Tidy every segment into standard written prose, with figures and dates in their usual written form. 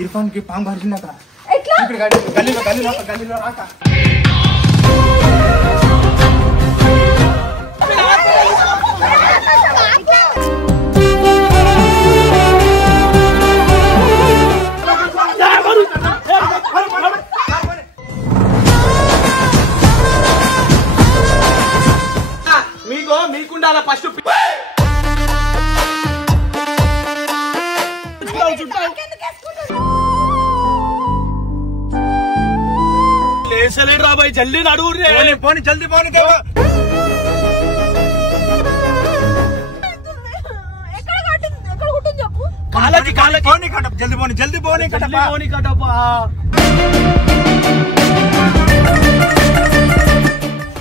ఇర్ఫాన్ కి పాము కరిచింది అక్కడ. గల్లీలో రాక మీకుండాల ఫస్ట్ లేసలేడు రా భాయ్, జల్దీ నడువు పోనీ జల్దీ పోనీ కాలకి పోనీ కట్టప్ప జల్దీ పోనీ కట్టప్ప.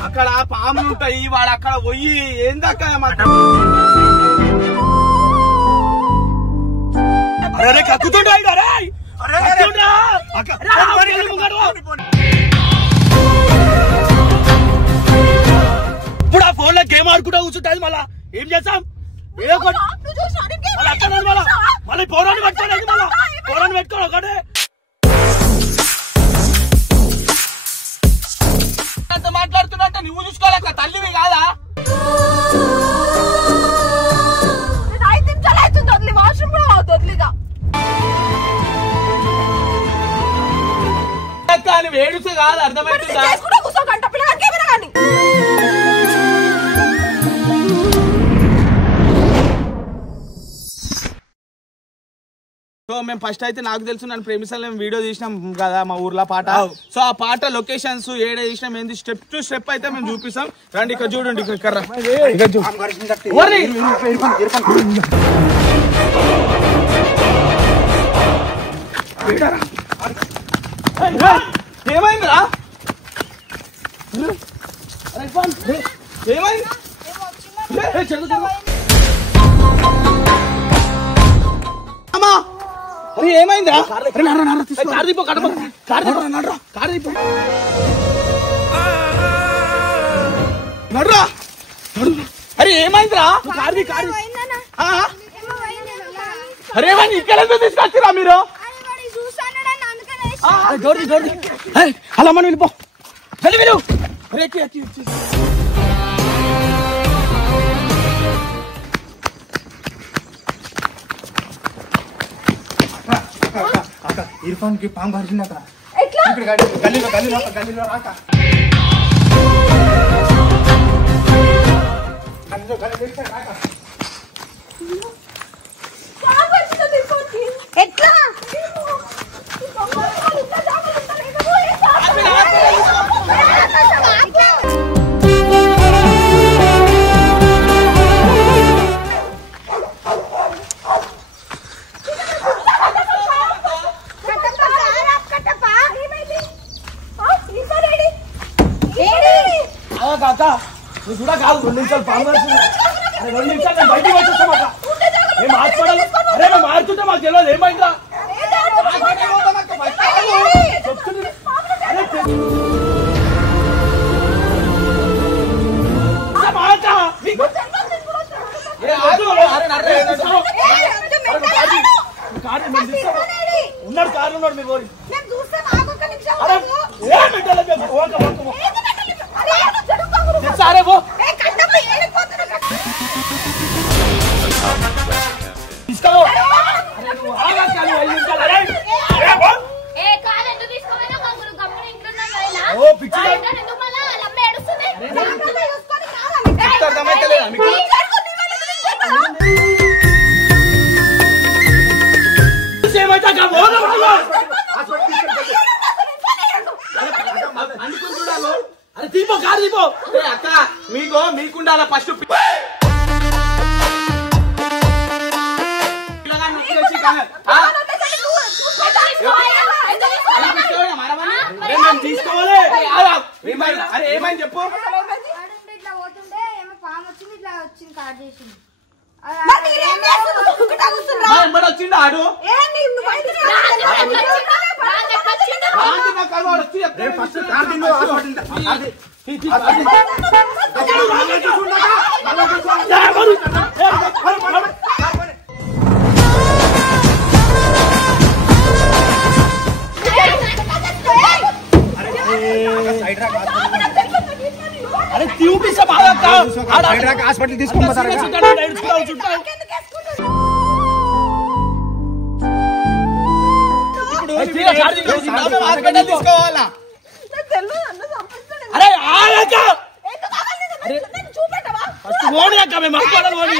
అక్కడ పాములు ఉంటాయి, వాడు అక్కడ పోయి ఏందక్క అరే కక్కుతుంటా ఇప్పుడు ఆ ఫోన్ లో గేమ్ ఆడుకుంటా కూర్చుంటుంది. మళ్ళా ఏం చేస్తాం? మళ్ళీ పౌరాన్ని పెట్టుకోండి, మళ్ళా పౌరాన్ని పెట్టుకోండి ఒకటే. అంత మాట్లాడుతున్నట్టు నువ్వు చూసుకోలేక తల్లివి కాదా? వేడుసు కాదు, అర్థమవుతుందా? సో మేము ఫస్ట్ అయితే నాకు తెలుసు నన్ను ప్రేమిస్తాను వీడియో తీసినాం కదా మా ఊర్లో పాట. సో ఆ పాట లొకేషన్స్ ఏడ తీసినాం ఏంది స్టెప్ టు స్టెప్ అయితే మేము చూపిస్తాం. రండి ఇక్కడ చూడండి, ఇక్కడ ఏమైందిరా? ఏమైంది? అరే ఏమైందిరా? కార్దీపో కార్దీపో నడురా. అరే ఏమైందిరా? అరే ఏమైంది? ఇక్కడ తీసుకొచ్చిరా మీరు? అలా మనం వెళ్ళిపో వెళ్ళు. ఇర్ఫాన్ కి పాము కరిచింది అక్కడ. గల్లీలో రాక ఎట్లా నువ్వు కూడా కాదు 2 నిమిషాలు పాము కరిచింది. 2 నిమిషాలు నేను బయటికి వచ్చేస్తాం. మేము మార్చుకోవాలి. అరే మేము మార్చుంటే మాకు తెలియదు ఏమైందా? ఉన్నాడు కారు ఉన్నాడు మీ పోయి సరే పో తీసుకో. అరే తీపో కారు తీపో. అక్క మీకుండాల ఫస్ట్ తీసుకోవాలి. అరే ఏమైంది చెప్పు. వచ్చిండు ఆడు అరే తీపిస్తా బాగా హాస్పిటల్ తీసుకోమంటారు తీసుకోవాలా అరే ఓడి అక్క మేము మాట్లాడాలి ఓడి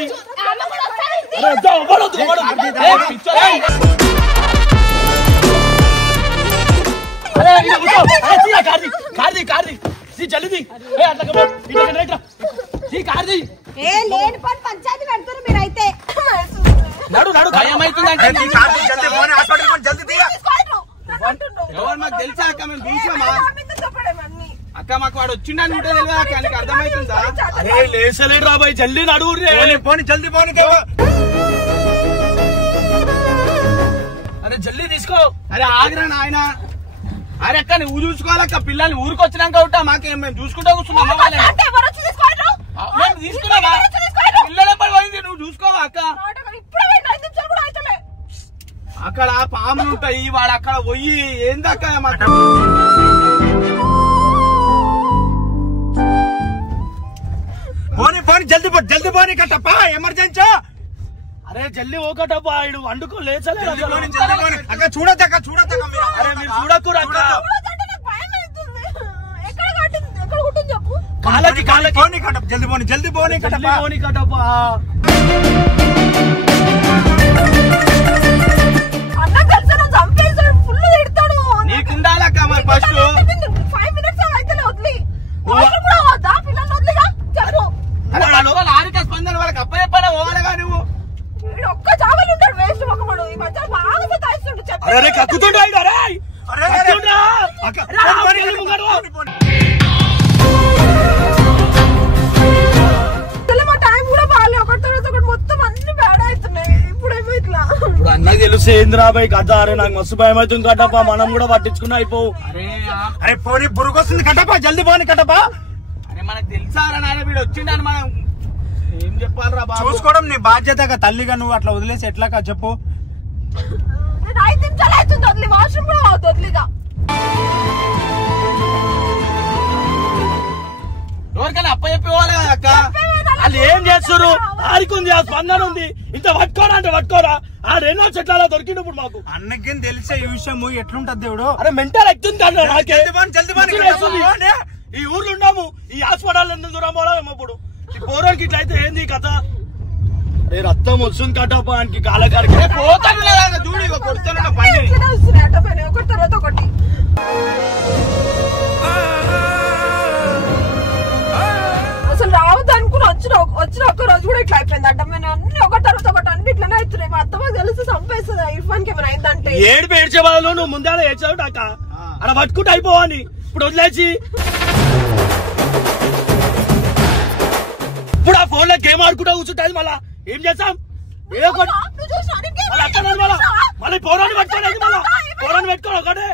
కార్ది కార్ది జల్ది కార్ది పంచాయతీ మీరైతే నడు నడు భయం అవుతుందంటే ఎవరు మాకు తెలుసా అక్క మేము చూసామా అక్క మాకు వాడు వచ్చిండని ఉంటే తెలియదు అక్క నీకు అర్థమవుతుందా అరే లేసలేడు రాబాయ్ జల్దీ నడువు పోనీ జల్దీ పోనీ అరే జల్దీ తీసుకో అరే ఆగిరా నాయన అరే అక్క నువ్వు చూసుకోవాలక్క పిల్లల్ని ఊరికి వచ్చినాక ఉంటా మాకేం మేము చూసుకుంటా కూర్చున్నామా మేము తీసుకున్నామా పిల్లల పై పోయింది నువ్వు చూసుకోవా అక్క అక్కడ పాములు ఉంటాయి వాడు అక్కడ పోయి ఏందక్క పోనీ పోనీ జల్దీ పోనీ కట్టప్ప ఎమర్జెన్సీ అరే జల్దీ ఒకటప్ప ఇడు వండుకో లేచలేదు అక్క చూడద్దక్క అరే మీరు చూడకూడదు అక్క కాళ్ళకి కాళ్ళకి పోనీ కట్టప్ప జల్దీ పోనీ కట్టప్ప పోనీ కట్టప్ప నీకుండాలక్క మరి ఫస్ట్ 5 minutes అయితే వదిలి ఆరిక స్పందన వాళ్ళకి అప్ప చెప్పాలా పోవాలిగా నువ్వు ఒక్క చావలు ఉంటాడు వేస్ట్ ఒకడు ఈ మధ్య బాగా సతాయిస్తుండు చెప్పు అరే కక్కుతుండు టైం కూడా బాగాలేదు ఒకటి తర్వాత ఒకటి మొత్తం అన్ని బ్యాడ్ అవుతున్నాయి ఇప్పుడేమో ఇట్లా ఇప్పుడు అన్నది తెలిసి ఏంద్రాబాయ్ కథ అరే నాకు మస్తు భయం అవుతుంది కట్టప్ప మనం కూడా పట్టించుకున్నా అయిపోవు అరే పోనీ బురుకొస్తుంది కట్టప్ప జల్దీ పోనీ కట్టప్ప అరే మనకు తెలుసారా నాయన వీడు వచ్చిండని మనం ఏం చెప్పాలరా బాబు చూసుకోవడం నీ బాధ్యతగా తల్లిగా నువ్వు అట్లా వదిలేసి ఎట్లాగా చెప్పు 5 నిమిషాలు అవుతుంది వదిలి వాష్రూమ్ కూడా అవుతుంది వదిలిగా ఎవరికైనా అప్ప చెప్పేవాళ్ళు కదా అక్క వాళ్ళు ఏం చేస్తారు ఆరికుంది ఆ స్పందన ఉంది ఇంత పట్టుకోరా అంటే పట్టుకోరా ఆ రెండో చెట్ల దొరికిండు ఇప్పుడు మాకు అన్నకేం తెలిసే ఈ విషయము ఎట్లుంటది దేవుడు అరే మెంటల్ ఎక్కుతుంది అన్న నాకే జల్దీ ఈ ఊర్లో ఉన్నాము ఈ హాస్పిటల్ దూరం పోలేము ఇప్పుడు ఈ పోరోడికి ఇట్లా అయితే ఏంది కథ రే రక్తం వస్తుంది కట్టపానికి కాలకాడికి పోతాను చూడు ఇక కొడుతున్నా పని వస్తున్నాయి అట్ట పని ఒకటి తర్వాత ఒకటి అసలు రావద్దు అనుకుని వచ్చిన ఒక్క రోజు కూడా ఇట్లా అయిపోయింది అడ్డమైన అన్ని ఒకటి తర్వాత ఒకటి అన్ని ఇట్లానే అవుతున్నాయి మా అత్తమ్మ తెలిసి చంపేస్తుంది ఇర్ఫాన్ కి ఏమైనా అయిందంటే ఏడు ఏడ్చే వాళ్ళు నువ్వు ముందే ఏడ్చావు అక్క అలా పట్టుకుంటే అయిపోవని ఇప్పుడు వదిలేసి ఇప్పుడు ఆ ఫోన్ లో గేమ్ ఆడుకుంటా కూర్చుంటుంది మళ్ళా ఏం చేస్తాం మళ్ళీ పోరాన్ని పట్టుకోలేదు మళ్ళా పోరాన్ని పెట్టుకోవాలి ఒకటే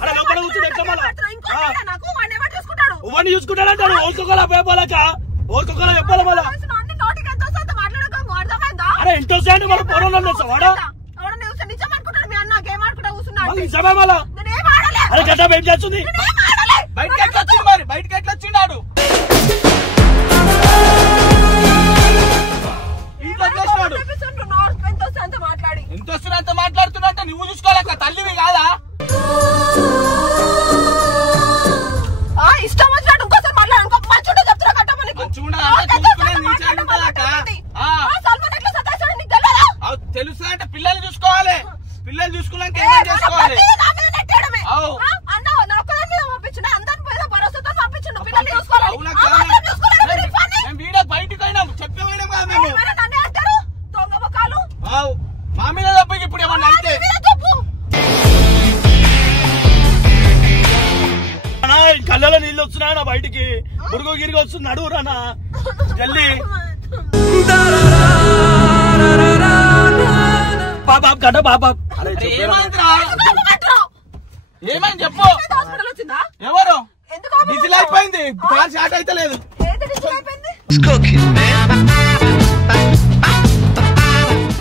అలా లోపల కూర్చుంటే ఎట్లా మళ్ళా ఇవన్నీ చూసుకుంటాడంటాడు ఓసుకోలా పేపాలక ఓసుకోలా చెప్పాలి మళ్ళా అరే ఇంట్రెస్ట్ అండి మన పోరాలు వాడా నిజమే మళ్ళా అరే గడ్డ ఏం చేస్తుంది బయటకి ఎట్లా వచ్చింది మరి బయటకి ఎట్లా వచ్చిండాడు ఇంట్లో చేసినాడు ఎంత వస్తున్నా అంత మాట్లాడుతున్నా నువ్వు చూసుకోలేక తల్లివి కాదా ఇష్టం వచ్చినట్టు ఇంకోసారి మాట్లాడు మంచుంటే చెప్తున్నా కట్టమని తెలుసు అంటే పిల్లలు చూసుకోవాలి పిల్లలు చూసుకున్నాక ఏమేం చేసుకోవాలి వీడియో బయటకు అయినా చెప్పేమైనా కదా మేము మా మీద తప్పకి ఇప్పుడు ఏమన్నా అయితే కళ్ళలో నీళ్ళు వస్తున్నాయా బయటికి బురుగు గిరిగి వస్తుంది అడుగురానా జల్దీ ఏమైంది చెప్పు. ఎవరు డిజిల్ అయిపోయింది, కార్ షార్ట్ అయితే లేదు.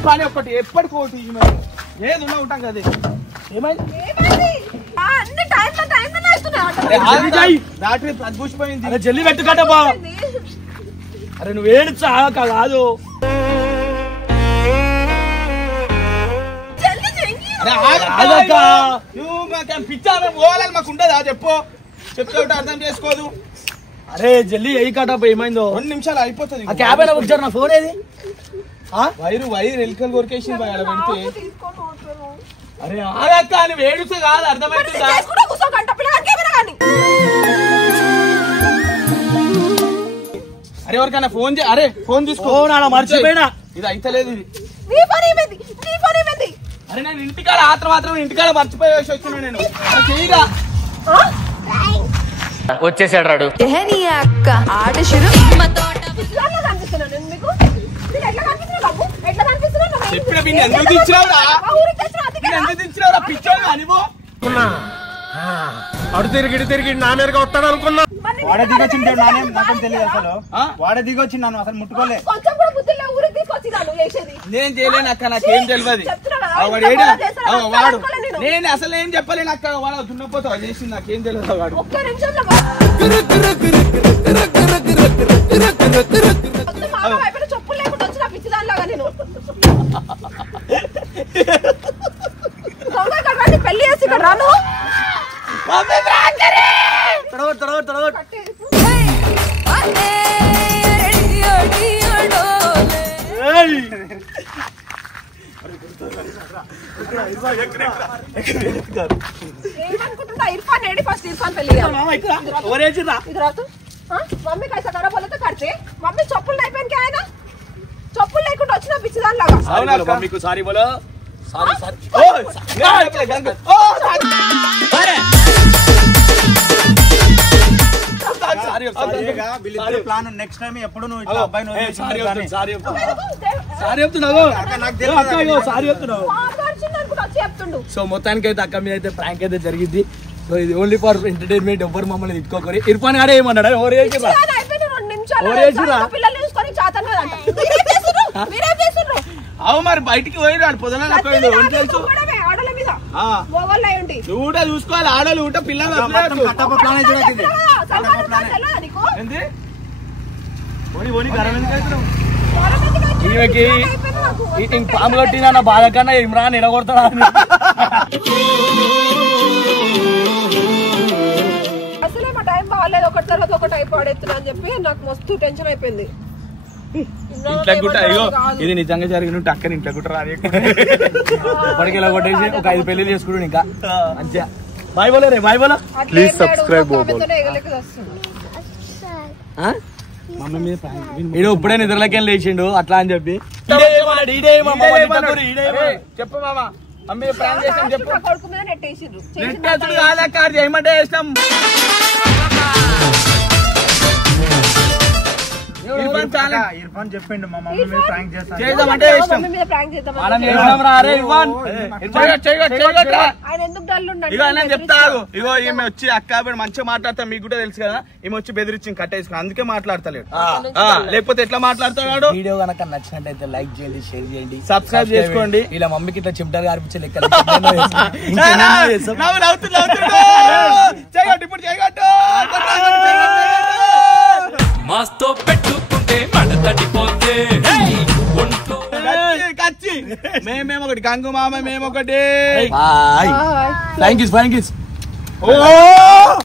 కానీ ఒకటి ఎప్పటికోటి ఏది ఉన్నా ఉంటాం కదా. ఏమైంది బ్యాటరీ ప్రతిపూసిపోయింది. అరే జల్లి పెట్టు కట్టపా. అరే నువ్వు ఏడుచా కాదు. పిచ్చా పోవాలని మాకు ఉండదా చెప్పు. చెప్తే అర్థం చేసుకోదు. అరే జల్లి అయ్యి కట్టపా. ఏమైందో 2 నిమిషాలు అయిపోతుంది. ఆ క్యాబ్ అయినా వచ్చారు. నా ఫోన్ ఏది? వైరు ఎలుకలు కొరికేసి పెడితే. అరే ఆగక్క నువ్వు ఏడుస్తే కాదు, అర్థమవుతుందా? అరే ఎవరికైనా ఫోన్ చేయ. అరే ఫోన్ తీసుకో. మర్చిపోయినా. ఇది అయితలేదు. ఇది అరే నేను ఇంటికాడ మాత్రం ఇంటికాడ మర్చిపోయేసి వచ్చినా నేను. చేయగా వచ్చేసాడు రాడు. చెప్పిన పిన్ని ఎందుకు తెచ్చినావురా? ఎందుకు తెచ్చినావురా పిచ్చోడు అనివో. అడు తిరిగి నా మీదగా వస్తాడు అనుకున్నా. వాడే దిగొచ్చింది నాకేం తెలియదు అసలు. వాడే దిగొచ్చింది నన్ను అసలు ముట్టుకోలే. నేను చేయలేను అక్క, నాకేం తెలియదు. వాడు నేను అసలు ఏం చెప్పలేను అక్క. వాడు దున్నపోతా చేసింది, నాకేం తెలియదు. వాడు పెళ్లి చేసి ఇక్కడ రాను. ఏమనుకుంటున్నా ఇర్ఫాన్ ఏడి ఫస్ట్ ఇర్ఫాన్ పెళ్లి మమ్మీ కైసా ఖరాబ్ होले तो करते मम्मी चप्पल नहीं पहन के आए ना चप्पल लेकर వచ్చిన పిచ్చిదాన్ లాగా అవునా మమ్మీ కు సారీ बोलो సారీ ప్లాన్ నెక్స్ట్ టైం ఎప్పుడు నువ్వు ఇట్లా అబ్బాయిని సారీ చెప్తున్నావు. సో మొత్తానికి అయితే అక్క మీద అయితే ప్రాంక్ అయితే జరిగింది. సో ఇది ఓన్లీ ఫర్ ఎంటర్టైన్మెంట్. ఎవరు మమ్మల్ని తిట్టుకోకరి. ఇర్ఫాన్ గారు ఏమన్నాడు? అవు మరి బయటికి పోయినాడు పొద్దున ఊట చూసుకోవాలి. ఆడలు ఊట పిల్లలు ఈమెకి పాము కట్టిన బాధ కన్నా ఇమ్రాన్ ఎడగొడతాడా అని. అసలే మా టైం బాగాలేదు. ఒకటి తర్వాత ఒకటి అయిపోడెత్తున్నా అని చెప్పి నాకు మస్తు టెన్షన్ అయిపోయింది. ఇంట్లో గుట్ట అయ్యో ఇది నిజంగా జరిగిన అక్కని ఇంట్లో గుట్ట రాదు. ఎప్పటికి ఇలా కొట్టేసి ఒక 5 పెళ్లి చేసుకుంటాడు ఇంకా మంచిగా. బాయ్ బోలో రే బాయ్ బోలో. Please subscribe. ఈడు ఇప్పుడే నిద్రలోకి లేచిండు అట్లా అని చెప్పి చెప్పు మామా. మమ్మీ ప్రాంక్ చేసాం చెప్పు. కొడుకు మీద నెట్టేసిండ్రు. చేయమంటే చేసినాం. ఇర్ఫాన్ చెప్పిండు మా మమ్మీ మీద ప్రాంక్ చేద్దామంటే ఇష్టం. ఇగో నేను చెప్తాను. ఇగో ఈమె వచ్చి అక్క మంచిగా మాట్లాడతా. మీకు కూడా తెలుసు కదా, ఈమె వచ్చి బెదిరించి కట్టేసుకుని అందుకే మాట్లాడతలేడు. లేకపోతే ఎట్లా మాట్లాడతాడు? వీడియో కనుక నచ్చినట్టయితే లైక్ చేయండి, షేర్ చేయండి, సబ్స్క్రైబ్ చేసుకోండి. ఇలా మమ్మీకి ఇట్లా చిమ్టాలు కనిపించే లెక్క మాస్తో పెట్టుకుంటే మడతడిపోతే ఒంట్లో మేమేమొకటి గంగు మామ మేమొకటి. Thank you.